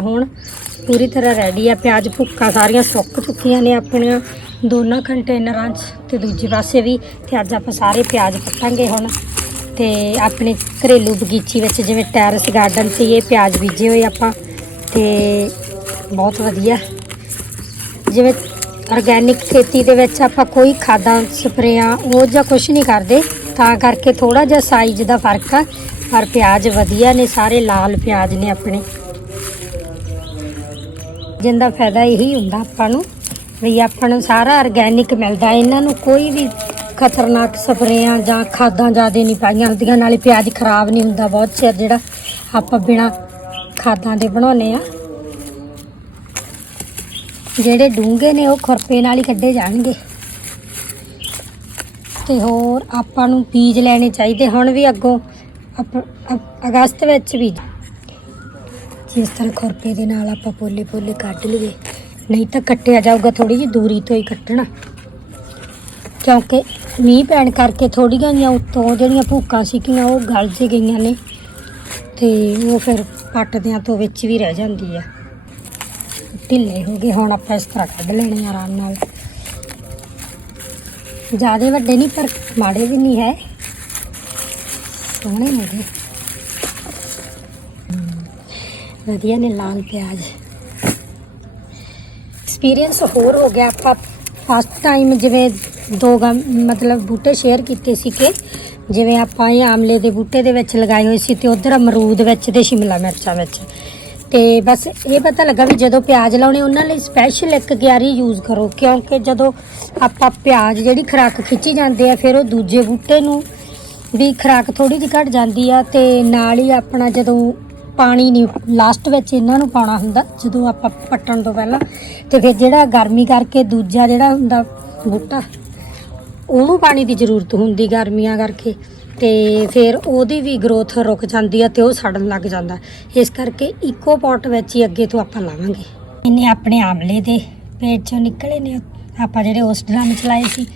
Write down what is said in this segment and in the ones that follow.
ਹੁਣ ਪੂਰੀ ਤਰ੍ਹਾਂ ਰੈਡੀ ਆ। ਪਿਆਜ਼ ਭੁੱਕਾ ਸਾਰੀਆਂ ਸੁੱਕ ਚੁੱਕੀਆਂ ਨੇ ਆਪਣੀਆਂ। ਦੋਨਾਂ ਕੰਟੇਨਰਾਂ 'ਚ ਤੇ ਦੂਜੇ ਪਾਸੇ ਵੀ। ਤੇ ਅੱਜ ਆਪਾਂ ਸਾਰੇ ਪਿਆਜ਼ ਕੱਟਾਂਗੇ ਹੁਣ। ਤੇ ਆਪਣੇ ਘਰੇਲੂ ਬਗੀਚੀ ਵਿੱਚ ਜਿਵੇਂ ਟੈਰਸ ਗਾਰਡਨ 'ਤੇ ਇਹ ਪਿਆਜ਼ ਬੀਜੇ ਹੋਏ ਆਪਾਂ। ਤੇ ਬਹੁਤ ਵਧੀਆ। ਜਿਵੇਂ ਆਰਗੈਨਿਕ ਖੇਤੀ ਦੇ ਵਿੱਚ ਆਪਾਂ ਕੋਈ ਖਾਦਾਂ, ਸਪਰੇਆਂ, ਉਹ ਜਾਂ ਕੁਝ ਨਹੀਂ ਕਰਦੇ। ਤਾਂ ਕਰਕੇ ਥੋੜਾ ਜਿਹਾ ਸਾਈਜ਼ ਦਾ ਫ਼ਰਕ ਆ। ਪਰ ਪਿਆਜ਼ ਵਧੀਆ ਨੇ, ਸਾਰੇ ਲਾਲ ਪਿਆਜ਼ ਨੇ ਆਪਣੇ। ਜਿੰਦਾ ਫਾਇਦਾ ਇਹੀ ਹੁੰਦਾ ਆਪਾਂ ਨੂੰ, ਵੀ ਆਪਾਂ ਨੂੰ ਸਾਰਾ ਆਰਗੈਨਿਕ ਮਿਲਦਾ। ਇਹਨਾਂ ਨੂੰ ਕੋਈ ਵੀ ਖਤਰਨਾਕ ਸਪਰੇਆਂ ਜਾਂ ਖਾਦਾਂ ਜ਼ਿਆਦੇ ਨਹੀਂ ਪਾਈਆਂ ਹੁੰਦੀਆਂ, ਨਾਲੇ ਪਿਆਜ਼ ਖਰਾਬ ਨਹੀਂ ਹੁੰਦਾ ਬਹੁਤ ਚਿਰ ਜਿਹੜਾ ਆਪਾਂ ਬਿਨਾ ਖਾਦਾਂ ਦੇ ਬਣਾਉਨੇ ਆ ਜਿਹੜੇ ਡੂੰਘੇ ਨੇ ਉਹ ਖੁਰਪੇ ਨਾਲ ਹੀ ਕੱਢੇ ਜਾਣਗੇ। ਤੇ ਹੋਰ ਆਪਾਂ ਨੂੰ ਬੀਜ ਲੈਣੇ ਚਾਹੀਦੇ। ਹੁਣ ਵੀ ਅੱਗੋਂ ਅਪ- ਅਗਸਤ ਵਿੱਚ ਵੀ ਜਿਸ ਤਰ੍ਹਾਂ ਖੁਰਪੇ ਦੇ ਨਾਲ ਆਪਾਂ ਪੋਲੇ ਪੋਲੇ ਕੱਢ ਲਈਏ। ਨਹੀਂ ਤਾਂ ਕੱਟਿਆ ਜਾਊਗਾ ਥੋੜੀ ਜਿਹੀ, ਦੂਰੀ ਤੋਂ ਹੀ ਕੱਟਣਾ। ਕਿਉਂਕਿ ਮੀਂਹ ਪੈਣ ਕਰਕੇ ਥੋੜੀਆਂ ਜਿਹੀਆਂ ਉੱਤੋਂ ਜਿਹੜੀਆਂ ਭੂਕਾਂ ਸੀਗੀਆਂ, ਉਹ ਗਲ ਜੇ ਗਈਆਂ ਨੇ। ਤੇ ਉਹ ਫਿਰ ਪੱਟਦਿਆਂ ਤੋਂ ਵਿੱਚ ਵੀ ਰਹਿ ਜਾਂਦੀ ਆ। ਢਿੱਲੇ ਹੋ ਗਏ, ਹੁਣ ਆਪਾਂ ਇਸ ਤਰ੍ਹਾਂ ਕੱਢ ਲੈਣੇ ਆਰਾਮ ਨਾਲ। ਜਿਆਦੇ ਵੱਡੇ ਨਹੀਂ, ਪਰ ਮਾੜੇ ਵੀ ਨਹੀਂ ਹੈ। ਸੋਹਣੇ ਨੇ ਵਧੀਆ ਨੇ ਲਾਲ ਪਿਆਜ਼। ਐਕਸਪੀਰੀਅੰਸ ਹੋਰ ਹੋ ਗਿਆ ਆਪਾਂ। ਫਸਟ ਟਾਈਮ ਜਿਵੇਂ ਦੋ ਗਮ, ਮਤਲਬ ਬੂਟੇ ਸ਼ੇਅਰ ਕੀਤੇ ਸੀ ਕਿ ਜਿਵੇਂ ਆਪਾਂ ਇਹ ਆਮਲੇ ਦੇ ਬੂਟੇ ਦੇ ਵਿੱਚ ਲਗਾਏ ਹੋਏ ਸੀ ਤੇ ਉਧਰ ਅਮਰੂਦ ਵਿੱਚ ਤੇ ਸ਼ਿਮਲਾ ਮਿਰਚਾਂ ਵਿੱਚ। ਤੇ ਬਸ ਇਹ ਪਤਾ ਲੱਗਾ ਵੀ ਜਦੋਂ ਪਿਆਜ਼ ਲਾਉਣੇ, ਉਹਨਾਂ ਲਈ ਸਪੈਸ਼ਲ ਇੱਕ ਕਿਆਰੀ ਯੂਜ਼ ਕਰੋ। ਕਿਉਂਕਿ ਜਦੋਂ ਆਪਾਂ ਪਿਆਜ਼ ਜਿਹੜੀ ਖੁਰਾਕ ਖਿੱਚੀ ਜਾਂਦੇ ਆ, ਫਿਰ ਉਹ ਦੂਜੇ ਬੂਟੇ ਨੂੰ ਵੀ ਖੁਰਾਕ ਥੋੜੀ ਜਿਹੀ ਘਟ ਜਾਂਦੀ ਆ ਤੇ ਨਾਲ ਹੀ ਆਪਣਾ ਜਦੋਂ ਪਾਣੀ ਨਹੀਂ ਲਾਸਟ ਵਿੱਚ ਇਹਨਾਂ ਨੂੰ ਪਾਉਣਾ ਹੁੰਦਾ, ਜਦੋਂ ਆਪਾਂ ਪੱਟਣ ਤੋਂ ਪਹਿਲਾਂ। ਤੇ ਫਿਰ ਜਿਹੜਾ ਗਰਮੀ ਕਰਕੇ ਦੂਜਾ ਜਿਹੜਾ ਹੁੰਦਾ ਬੂਟਾ, ਉਹਨੂੰ ਪਾਣੀ ਦੀ ਜ਼ਰੂਰਤ ਹੁੰਦੀ ਗਰਮੀਆਂ ਕਰਕੇ। ਤੇ ਫਿਰ ਉਹਦੀ ਵੀ ਗਰੋਥ ਰੁਕ ਜਾਂਦੀ ਆ ਤੇ ਉਹ ਸੜਨ ਲੱਗ ਜਾਂਦਾ। ਇਸ ਕਰਕੇ ਇਕੋ ਪੋਟ ਵਿੱਚ ਹੀ ਅੱਗੇ ਤੋਂ ਆਪਾਂ ਲਾਵਾਂਗੇ। ਇਹਨੇ ਆਪਣੇ ਆਮਲੇ ਦੇ ਪੇਟ ਚੋਂ ਨਿਕਲੇ ਨੇ। ਆਪਾਂ ਜਿਹੜੇ ਉਸ ਡਰਮ ਚ ਲਾਏ ਸੀ,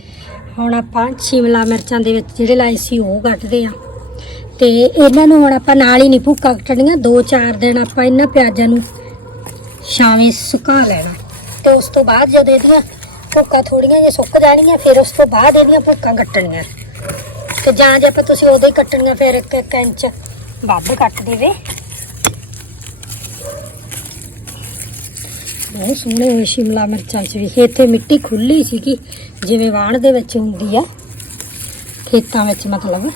ਹੁਣ ਆਪਾਂ ਸ਼ਿਮਲਾ ਮਿਰਚਾਂ ਦੇ ਵਿੱਚ ਜਿਹੜੇ ਲਾਏ ਸੀ, ਉਹ ਕੱਟਦੇ ਆ। ਤੇ ਇਹਨਾਂ ਨੂੰ ਹੁਣ ਆਪਾਂ ਨਾਲ ਹੀ ਨਹੀਂ ਭੁੱਕਾ ਕੱਟਣੀਆਂ 2-4 ਦਿਨ ਆਪਾਂ ਇਹਨਾਂ ਪਿਆਜ਼ਾਂ ਨੂੰ ਛਾਵੇਂ ਸੁਕਾ ਲੈਣਾ। ਤੇ ਉਸ ਤੋਂ ਬਾਅਦ ਜਦੋਂ ਇਹਦੀਆਂ ਭੁੱਕਾਂ ਥੋੜੀਆਂ ਜਿਹੀਆਂ ਸੁੱਕ ਜਾਣਗੀਆਂ, ਫਿਰ ਉਸ ਤੋਂ ਬਾਅਦ ਇਹਦੀਆਂ ਭੁੱਕਾਂ ਕੱਟਣੀਆਂ। ਤੇ ਜਾਂ ਜੇ ਆਪਾਂ ਤੁਸੀਂ ਉਦੋਂ ਹੀ ਕੱਟਣੀਆਂ, ਫਿਰ ਇੱਕ ਇੱਕ ਇੰਚ ਵੱਧ ਕੱਟ ਦੇਵੇ। ਬਹੁਤ ਸੋਹਣੇ ਹੋਏ ਸ਼ਿਮਲਾ ਮਿਰਚਾਂ ਚ ਵੀ। ਇੱਥੇ ਮਿੱਟੀ ਖੁੱਲੀ ਸੀਗੀ, ਜਿਵੇਂ ਵਾਣ ਦੇ ਵਿੱਚ ਹੁੰਦੀ ਆ। ਖੇਤਾਂ ਵਿੱਚ ਮਤਲਬ।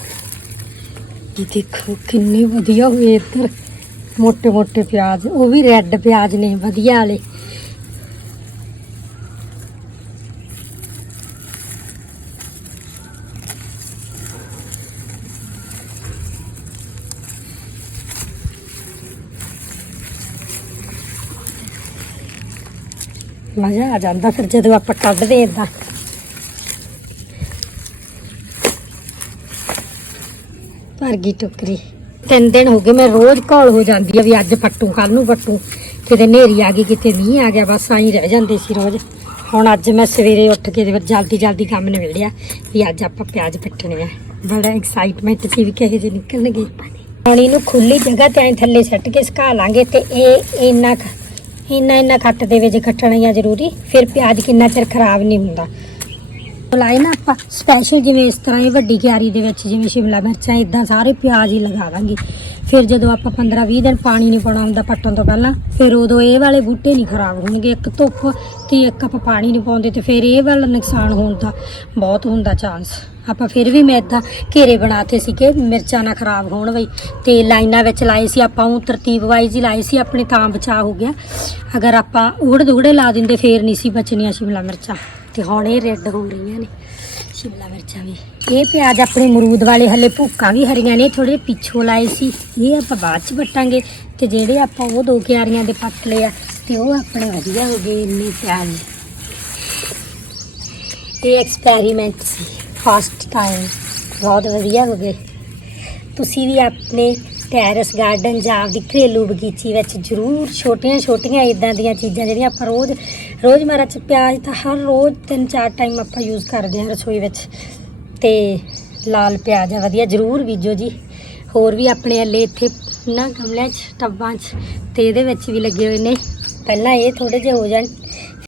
ਇਹ ਦੇਖੋ ਕਿੰਨੇ ਵਧੀਆ ਹੋਏ ਇੱਧਰ। ਮੋٹے ਮੋٹے ਪਿਆਜ਼, ਉਹ ਵੀ ਰੈੱਡ ਪਿਆਜ਼ ਨੇ, ਵਧੀਆ ਵਾਲੇ। ਮਜ਼ਾ ਆ ਜਾਂਦਾ ਫਿਰ ਜਦੋਂ ਆਪਾਂ ਕੱਢਦੇ ਇਦਾਂ ਭਰ ਗਈ ਟੋਕਰੀ। ਤਿੰਨ ਦਿਨ ਹੋ ਗਏ, ਮੈਂ ਰੋਜ਼ ਘੋਲ ਹੋ ਜਾਂਦੀ ਆ ਵੀ ਅੱਜ ਪੱਟੂ ਕੱਲ ਨੂੰ ਪੱਟੂ ਕਿਤੇ ਨੇਰੀ ਆ ਗਈ, ਕਿਤੇ ਮੀਂਹ ਆ ਗਿਆ, ਬਸ ਆਈ ਰਹਿ ਜਾਂਦੇ ਸੀ ਰੋਜ਼। ਹੁਣ ਅੱਜ ਮੈਂ ਸਵੇਰੇ ਉੱਠ ਕੇ ਤੇ ਫਿਰ ਜਲਦੀ ਜਲਦੀ ਕੰਮ ਨਿਬੇੜਿਆ ਵੀ ਅੱਜ ਆਪਾਂ ਪਿਆਜ਼ ਪੱਟਣੇ ਆ। ਬੜਾ ਐਕਸਾਈਟਮੈਂਟ ਸੀ ਵੀ ਕਿਹੇ ਜਿਹੇ ਨਿਕਲਣਗੇ ਪਾਣੀ ਨੂੰ ਖੁੱਲੀ ਜਗ੍ਹਾ ਤੇ ਐਂ ਥੱਲੇ ਸੱਟ ਕੇ ਸੁਕਾ ਲਾਂਗੇ ਤੇ ਇਹ ਇੰਨਾ ਇੰਨਾ ਇੰਨਾ ਕੱਟ ਦੇ ਵਿੱਚ ਕੱਟਣਾ ਆ ਜ਼ਰੂਰੀ। ਫਿਰ ਪਿਆਜ਼ ਕਿੰਨਾ ਚਿਰ ਖਰਾਬ ਨਹੀਂ ਹੁੰਦਾ। ਲਾਏ ਨਾ ਆਪਾਂ ਸਪੈਸ਼ਲ ਜਿਵੇਂ ਇਸ ਤਰ੍ਹਾਂ ਇਹ ਵੱਡੀ ਕਿਆਰੀ ਦੇ ਵਿੱਚ ਜਿਵੇਂ ਸ਼ਿਮਲਾ ਮਿਰਚਾਂ ਇਦਾਂ ਸਾਰੇ ਪਿਆਜ਼ ਹੀ ਲਗਾਵਾਂਗੇ। ਫਿਰ ਜਦੋਂ ਆਪਾਂ 15 20 ਦਿਨ ਪਾਣੀ ਨਹੀਂ ਪਾਉਣਾ ਹੁੰਦਾ ਪੱਟਣ ਤੋਂ ਪਹਿਲਾਂ, ਫਿਰ ਉਦੋਂ ਇਹ ਵਾਲੇ ਬੂਟੇ ਨਹੀਂ ਖਰਾਬ ਹੋਣਗੇ। ਇੱਕ ਧੁੱਪ ਤੇ ਇੱਕ ਆਪਾਂ ਪਾਣੀ ਨਹੀਂ ਪਾਉਂਦੇ ਤੇ ਫਿਰ ਇਹ ਵਾਲਾ ਨੁਕਸਾਨ ਹੋਣ ਦਾ ਬਹੁਤ ਹੁੰਦਾ ਚਾਂਸ ਆਪਾਂ ਫਿਰ ਵੀ ਮੈਂ ਇਦਾਂ ਘੇਰੇ ਬਣਾਤੇ ਸੀ ਕਿ ਮਿਰਚਾਂ ਨਾ ਖਰਾਬ ਹੋਣ ਬਈ, ਤੇ ਲਾਈਨਾਂ ਵਿੱਚ ਲਾਏ ਸੀ ਆਪਾਂ ਉਹ ਤਰਤੀਬ ਵਾਈਜ਼ ਹੀ ਲਾਏ ਸੀ, ਆਪਣੇ ਤਾਂ ਬਚਾ ਹੋ ਗਿਆ। ਅਗਰ ਆਪਾਂ ਉੜ ਦੁਗੜੇ ਲਾ ਦਿੰਦੇ, ਫੇਰ ਨਹੀਂ ਸੀ ਬਚਣੀਆਂ ਸ਼ਿਮਲਾ ਮਿਰਚਾਂ। ਤੇ ਹੁਣ ਇਹ ਰੈੱਡ ਹੋ ਰਹੀਆਂ ਨੇ। ਸ਼ਿਮਲਾ ਮਿਰਚਾਂ ਵੀ। ਇਹ ਪਿਆਜ਼ ਆਪਣੇ ਮਰੂਦ ਵਾਲੇ ਹਲੇ ਭੁੱਕਾਂ ਵੀ ਹਰੀਆਂ ਨੇ ਥੋੜੇ ਪਿੱਛੋਂ ਲਾਏ ਸੀ। ਇਹ ਆਪਾਂ ਬਾਅਦ ਚ ਪੱਟਾਂਗੇ ਤੇ ਜਿਹੜੇ ਆਪਾਂ ਉਹ ਦੋ ਕਿਆਰੀਆਂ ਦੇ ਪੱਟ ਲਏ ਆ ਤੇ ਉਹ ਆਪਣੇ ਵਧੀਆ ਹੋ ਗਏ ਇੰਨੇ ਪਿਆਜ਼। ਇਹ ਐਕਸਪੈਰੀਮੈਂਟ ਸੀ। ਫਸਟ ਟਾਈਮ ਬਹੁਤ ਵਧੀਆ ਹੋ ਗਏ। ਤੁਸੀਂ ਵੀ ਆਪਣੇ ਟੈਰਸ ਗਾਰਡਨ ਜਾਂ ਆਪਦੀ ਘਰੇਲੂ ਬਗੀਚੀ ਵਿੱਚ ਜ਼ਰੂਰ ਛੋਟੀਆਂ ਛੋਟੀਆਂ ਇਦਾਂ ਦੀਆਂ ਚੀਜ਼ਾਂ ਜਿਹੜੀਆਂ ਆਪਾਂ ਰੋਜ਼ ਰੋਜ਼ਮਰਰਾ ਚ ਪਿਆਜ਼ ਤਾਂ ਹਰ ਰੋਜ਼ ਤਿੰਨ ਚਾਰ ਟਾਈਮ ਆਪਾਂ ਯੂਜ਼ ਕਰਦੇ ਹਾਂ ਰਸੋਈ ਵਿੱਚ। ਤੇ ਲਾਲ ਪਿਆਜ਼ ਆ, ਵਧੀਆ, ਜ਼ਰੂਰ ਬੀਜੋ ਜੀ। ਹੋਰ ਵੀ ਆਪਣੇ ਅੱਲੇ ਇੱਥੇ ਨਾ ਗਮਲਿਆਂ 'ਚ, ਟੱਬਾਂ 'ਚ ਤੇ ਇਹਦੇ ਵਿੱਚ ਵੀ ਲੱਗੇ ਹੋਏ ਨੇ। ਪਹਿਲਾਂ ਇਹ ਥੋੜੇ ਜਿਹੇ ਹੋ ਜਾਣ।